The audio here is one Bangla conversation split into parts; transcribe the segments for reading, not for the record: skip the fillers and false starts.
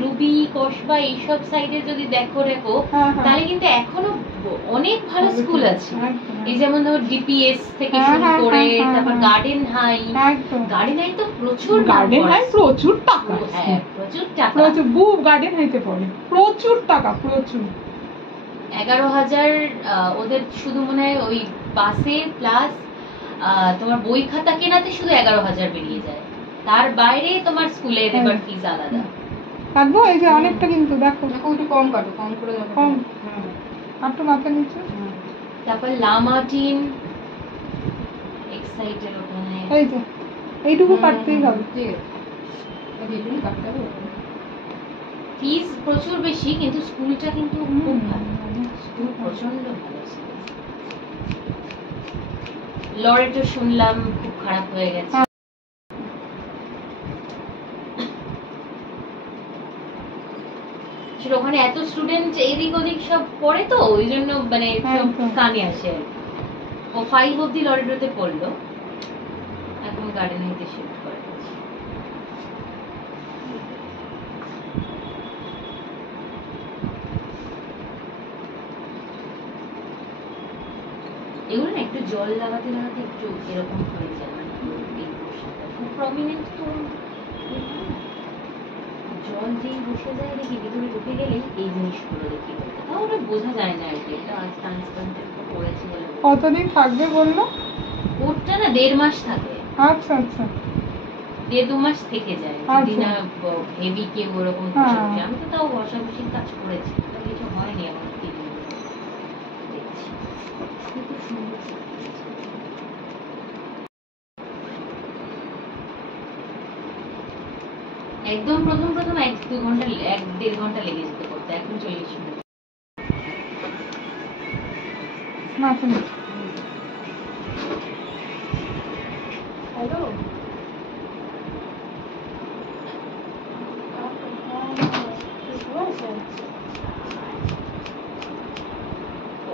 রুবি কসবা এইসব সাইডে যদি দেখো তাহলে কিন্তু এখনো অনেক ভালো স্কুল আছে। এই যেমন ধরো ডিপিএস থেকে শুরু করে তারপর গার্ডেন হাই তো প্রচুর প্রচুর টাকা, প্রচুর গার্ডেন হাইতে পড়ে প্রচুর টাকা, প্রচুর 11,000 ওদের শুধু মনে হয় ওই বাসে প্লাস তোমার বই খাতা কেনাতে শুধু 11,000 বেরিয়ে যায়। তার বাইরে তোমার স্কুলের এবার ফিস আলাদা। কাটবো এই যে অনেকটা, কিন্তু দেখো একটু কম কাটো, কম করে দেখো, কম একটু মাথা নিচে। তারপর লামাটিন এক্সাইটেড ওখানে এই যে এইটুকু কাটতেই হবে। এইটুকু কাটতে হবে। ফিস প্রচুর বেশি কিন্তু স্কুলটা কিন্তু খুব ভালো, স্কুল প্রচন্ড ভালো। লরেটো শুনলাম খুব খারাপ হয়ে গেছে। ওখানে এত স্টুডেন্ট এদিক ওদিক সব পড়ে তো ওই জন্য মানে সব কানে আসে। ও 5 অবধি লরেটোতে পড়লো, এখন গার্ডেন হাইতে শিফট করে গেছে। এগুলো না একটু জল লাগাতে লাগাতে একটু এরকম হয়ে যায়, মানে এই পোর্শনটা খুব প্রমিনেন্ট তো জল যেই বসে যায় দেখি ভিতরে ঢুকে গেলেই এই জিনিসগুলো দেখি বলতে, তাও ওটা বোঝা যায় না আর কি। এটা আজ ট্রান্সপ্লান্টের তো করেছি বলে। কতদিন থাকবে বললো? ওটা না 1.5 মাস থাকে। আচ্ছা আচ্ছা, 1.5-2 মাস থেকে যায় যদি না হেভি কেউ ওরকম। আমি তো তাও বসাবসির কাজ করেছি, ওটা কিছু হয়নি আমার। দেখছি খুব সুন্দর। একদম প্রথম 1-2 ঘন্টা 1-1.5 ঘন্টা লেগে যেতে করতে, এখন 40 মিনিট। হ্যালো,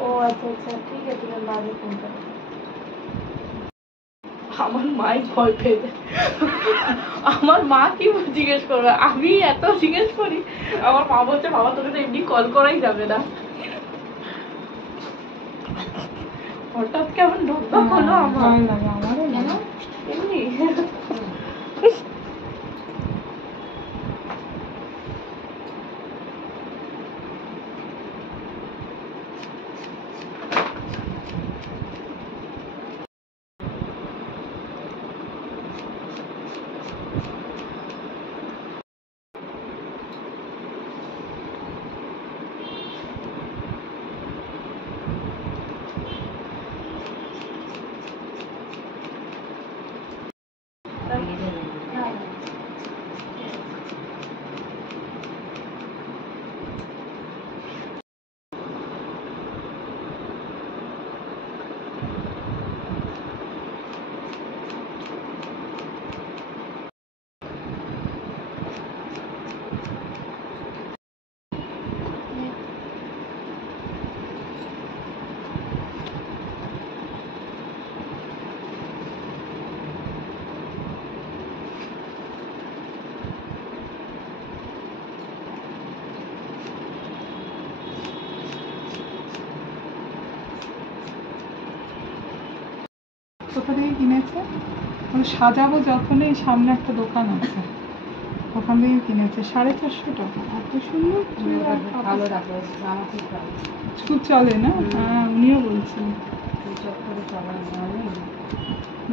ও আচ্ছা আচ্ছা, ঠিক আছে, বাড়ি ফোন করো। আমার মাই ভয় পেয়ে যায়। আমার মা কি জিজ্ঞেস করবে, আমি এত জিজ্ঞেস করি। আমার মা বলছে বাবা তোকে তো এমনি কল করাই যাবে না। হঠাৎ কেমন ঢকঢক হলো আমার। কেন এমনি কোথা থেকে কিনেছে? মানে সাজাবো যখনই, সামনে একটা দোকান আছে, ওখান থেকে কিনেছে 450 টাকা। এত সুন্দর খুব চলে না? হ্যাঁ, উনিও বলছেন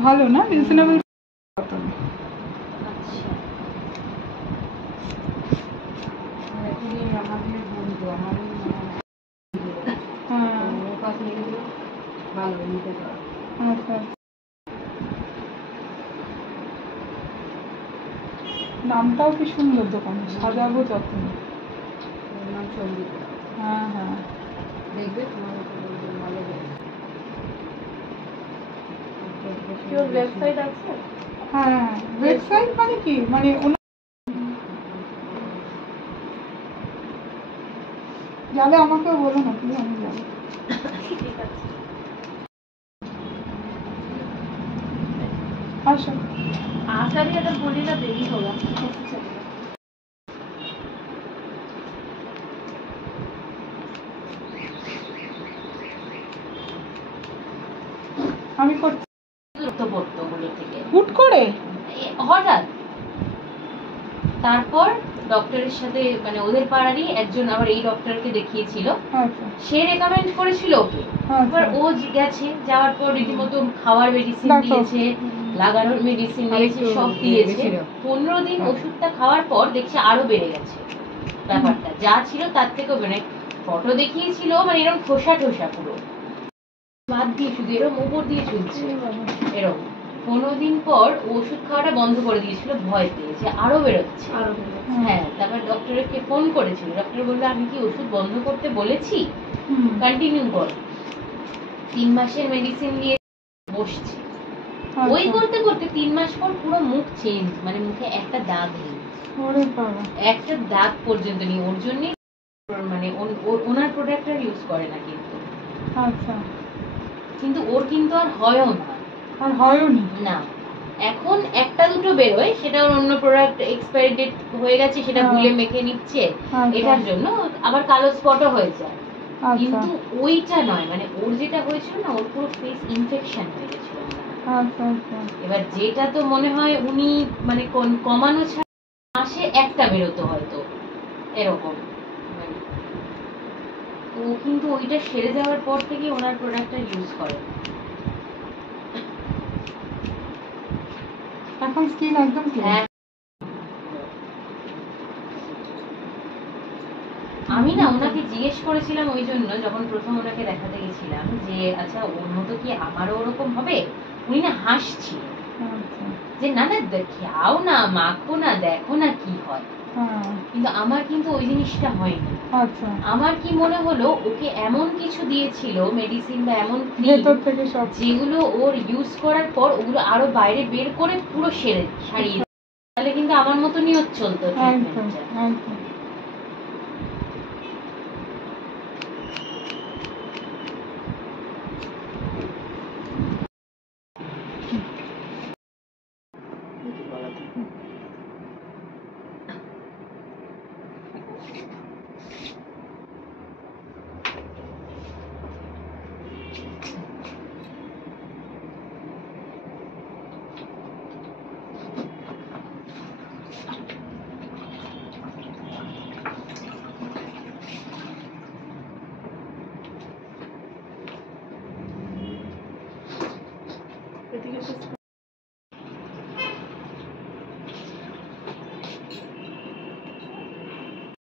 ভালো না, রিজনেবল। নামটাও কি সুন্দর দোকানে, সাজাবো যত্ন। হ্যাঁ হ্যাঁ, দেখবে তোমার ওয়েবসাইট আছে। হ্যাঁ ওয়েবসাইট মানে কি, মানে যাবে আমাকে বলো না, কি আমি যাবো। ঠিক আছে, আসো। आखिरी अगर बोलेगा देरी होगा। আমি করছি রক্ত পড়তো ওগুলো থেকে হুট করে। হঠাৎ। তারপর ডক্টরের সাথে মানে ওদের পাড়ারই একজন আবার এই ডক্টরকে দেখিয়েছিল, আচ্ছা সে রেকমেন্ড করেছিল ওকে। এবার ও গেছে, যাওয়ার পর রীতিমতো খাওয়ার মেডিসিন দিয়েছে, লাগানোর মেডিসিন দিয়েছে, সব দিয়েছে। 15 দিন ওষুধটা খাওয়ার পর দেখছে আরো বেড়ে গেছে ব্যাপারটা, যা ছিল তার থেকেও মানে ফটো দেখিয়েছিল মানে এরকম ঠোসা ঠোসা পুরো বাদ দিয়ে শুধু এরকম উপর দিয়ে ঝুলছে এরকম। 15 দিন পর ওষুধ খাওয়াটা বন্ধ করে দিয়েছিল ভয় পেয়ে যে আরো বেরোচ্ছে। হ্যাঁ, তারপর ডক্টরকে ফোন করেছিল, ডক্টর বললো আমি কি ওষুধ বন্ধ করতে বলেছি, কন্টিনিউ কর। 3 মাসের মেডিসিন দিয়ে বসছে। ওই করতে করতে 3 মাস পর পুরো মুখ চেঞ্জ, মানে মুখে একটা দাগ নেই, ওরে বাবা, একটা দাগ পর্যন্ত নেই। ওর জন্যই মানে ওনার প্রোডাক্ট আর ইউজ করে না কিন্তু। আচ্ছা, কিন্তু ওর কিন্তু আর হয়ও না, আর হয়ও নি না। এখন একটা দুটো বেরোয়, সেটা ওর অন্য প্রোডাক্ট এক্সপায়ারি ডেট হয়ে গেছে, সেটা গুলে মেখে নিচ্ছে, এটার জন্য আবার কালো স্পটও হয়ে যায়। কিন্তু ওইটা নয়, মানে ওর যেটা হয়েছিল না, ওর পুরো ফেস ইনফেকশন হয়ে গেছিল। আচ্ছা আচ্ছা, এবার যেটা তো মনে হয় উনি মানে কমানো ছাড়া মাসে একটা বেরোতো হয়তো এরকম। ও কিন্তু ওইটা সেরে যাওয়ার পর থেকে ওনার প্রোডাক্টটা ইউজ করে। এখন স্কিন একদম হ্যাঁ, আমি না ওনাকে জিজ্ঞেস করেছিলাম ওই জন্য, যখন প্রথম ওনাকে দেখাতে গেছিলাম, যে আচ্ছা ওর মতো কি আমারও ওরকম হবে? উনি না হাসছিল যে না না খাও না, মাখো না, দেখো না কি হয়। কিন্তু আমার কিন্তু ওই জিনিসটা হয়নি। আমার কি মনে হলো, ওকে এমন কিছু দিয়েছিল মেডিসিন বা এমন যেগুলো ওর ইউজ করার পর ওগুলো আরো বাইরে বের করে পুরো সারিয়ে, তাহলে কিন্তু আমার মতনই চলতো ট্রিটমেন্টটা।